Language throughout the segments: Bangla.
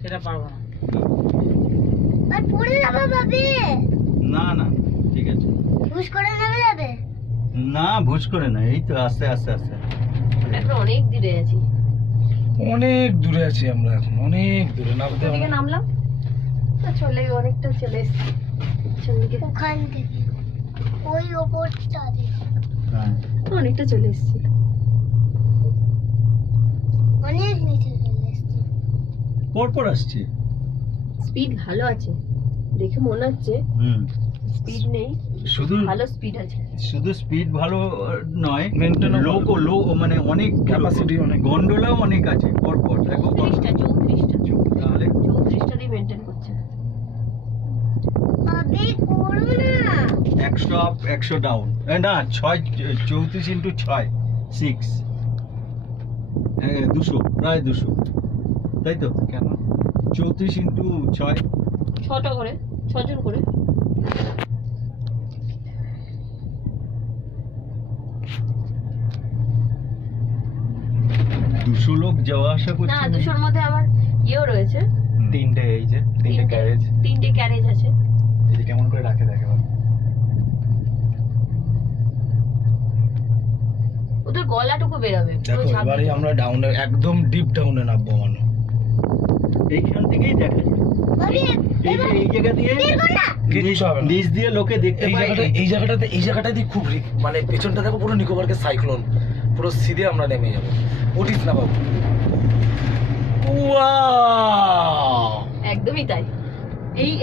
সেটা পারবো না। আর পড়ে যাবে ভাবি। না না ঠিক আছে। ভুস করে নেমে যাবে। না ভুজ করে না, এই তো আস্তে আস্তে আস্তে। এখন অনেক দূরে আছি। অনেক দূরে আছি আমরা এখন, অনেক দূরে নামতে ওদিকে নামলাম তো চলে অনেকটা চলে এসেছি ওখান থেকে ওই ওপরটা হ্যাঁ অনেকটা চলে এসেছি। অনেক নিচে চলে এসেছি। পরপর আসছে। স্পিড ভালো আছে দেখে মনে হচ্ছে, স্পিড নেই, শুধু ভালো স্পিড আছে। শুধু স্পিড ভালো নয়, Maintain ও লোক লো মানে অনেক Capacity অনেক। গন্ডোলাও অনেক আছে পরপর। দেখো 34টা তাহলে 34টা দিয়ে মেনটেন করছে। ভাবি করো না। 100 আপ 100 ডাউন, না 6 34 ইন্টু 6 6 200, প্রায় 200, তাই তো? কেন 34 ইন্টু 6 6টা করে 6 জন করে। দুশো লোক যাওয়া আসা না করছে। 200-র মধ্যে আবার ইয়েও রয়েছে, তিনটে, এই যে তিনটে ক্যারেজ, 3টে ক্যারেজ আছে। এই যে কেমন করে রাখে দেখে ওদের গলাটুকু বেরোবে পুরো দেখো। ঝাঁপ এবারে দিয়ে। আমরা ডাউনে, একদম ডিপ ডাউনে নামবো মানে। এইখান থেকেই দেখা যায়। ভাবি এই জায়গা দিয়ে দেখো না। কিচ্ছু হবে না। নিচ দিয়ে লোকে দেখতে এই পায়। জায়গাটাতে এই জায়গাটাতে খুব মানে পেছনটা দেখো, পুরো নিকোবরকে সাইক্লোন, পুরো সিধে আমরা নেমে যাবো। উঠিস না বাবু। ওয়াও, একদমই তাই।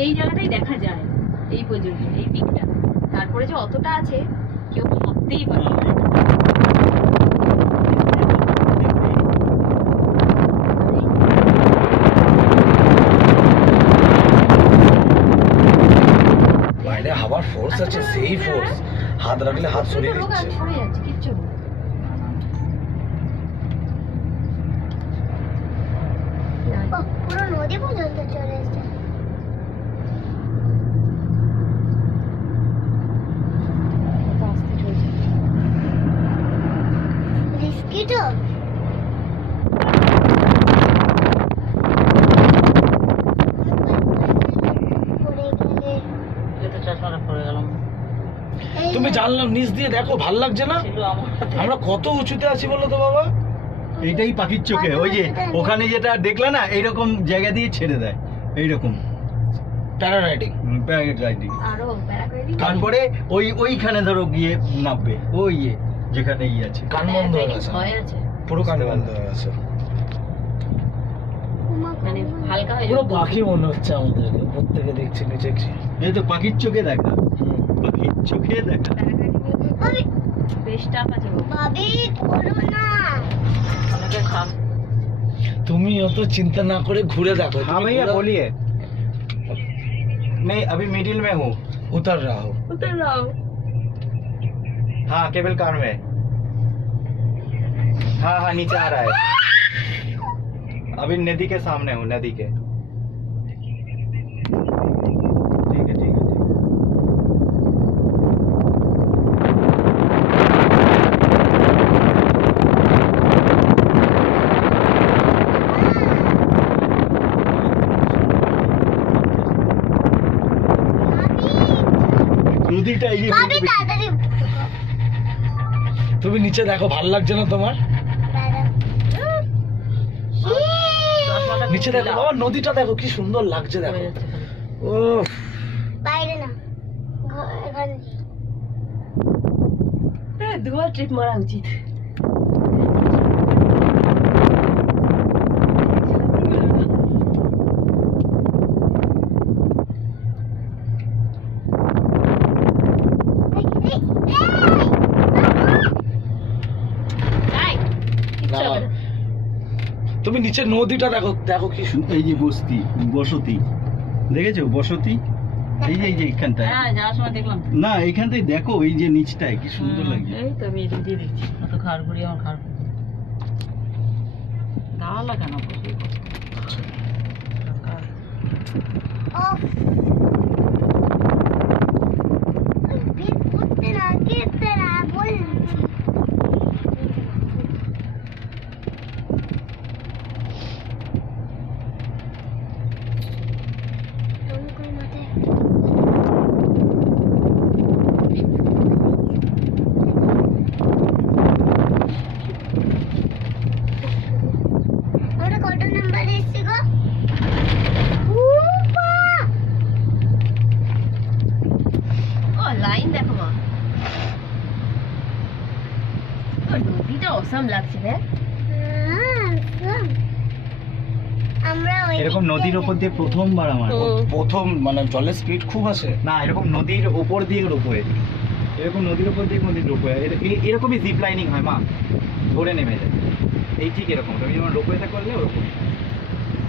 এই জায়গাটাই দেখা যায় এই পর্যন্ত, এই পিকটা। তারপরে যে অতটা আছে কেউ ভাবতেই পারে না। বাইরে হাওয়ার ফোর্স আছে, সেই ফোর্স। হাত রাখলে হাত সরিয়ে লোক দিচ্ছে। সরে যাচ্ছে, কিচ্ছু না। ও, পুরো নদী পর্যন্ত চলে এসেছে। আস্তে চলছে। রিস্কি তো। পড়ে গেলে এই তো চশমাটা পড়ে গেলাম। এই তুমি জানলাম নিচ দিয়ে দেখো, ভাল লাগছে না? ছিল আমার হাতে। আমরা কত উঁচুতে আছি বলো তো বাবা। এইটাই পাখির চোখে, ওই যে ওখানে যেটা দেখলে না, এইরকম জায়গা দিয়ে ছেড়ে দেয়, এইরকম প্যারারাইডিং। প্যারাগ্লাইডিং। আরো প্যারাগ্লাইডিং। তারপরে ওইখানে ধরো গিয়ে নামবে, ওই যেখানে আছে। কান বন্ধ হয়ে গেছে, ভয় আছে, পুরো কান বন্ধ হয়ে গেছে। মানে হালকা হয়ে পুরো যাবে। পাখি মনে হচ্ছে আমাদেরকে, প্রত্যেকে দেখছি নিচে। এই তো পাখির চোখে দেখা, পাখির চোখে দেখা। ভাবি বেশ টাফ আছে গো। ভাবি করো না। অনেকে খাম। তুমি অত চিন্তা না করে ঘুরে দেখো। हाँ भैया बोलिए, मैं अभी मिडिल में हूँ। उतर रहा हो। উত্তর দাও। हाँ केबल कार में। हाँ हाँ नीचे आ रहा है, अभी नदी के सामने हूँ, नदी के। ठीक है ठीक है। নদীটা এই যে ভাবি তাড়াতাড়ি তুমি নিচে দেখো, ভাল লাগছে না তোমার? চশমাটা নিচে দেখো বাবা, নদীটা দেখো কি সুন্দর লাগছে, দেখো। পড়ে যাচ্ছে খালি। ও বাইরে না, এখানে দুবার ট্রিপ মারা উচিত। তাই কিচ্ছু হবে না। তুমি নিচে নদীটা দেখো, দেখো কি সুন্দর। এই যে বসতি দেখেছো? বসতি এই যে এইখানটায়। হ্যাঁ যাওয়ার সময় দেখলাম। না এইখানটায় দেখো, এই যে নিচটায় কি সুন্দর লাগছে। এই তো আমি এদিক দিয়ে দেখছি। কত খাড়গুড়ি, আমার খাড়গুড়ি দাঁড়ালো কেন? বসে অফ বিট করতে না কেটে না বলছি। দিকটা অসাম লাগছে দেখ। আমরা ওই এরকম দিক নদীর দিয়ে ওপর দিয়ে প্রথমবার আমার প্রথম মানে জলের স্পিড খুব আছে। না এরকম নদীর ওপর দিয়ে রোপওয়ে, এরকম নদীর ওপর দিয়ে নদীর রোপওয়ে এরকমই জিপ লাইনিং হয় মা, ধরে নেমে যায়। এই ঠিক এরকম তুমি যেমন রোপওয়েটা করলে ওরকম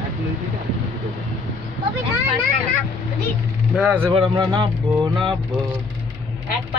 এক নদীতে আর এক নদীতে ওপরে। বাবি, না না না ব্যাস এবার আমরা নামবো। এক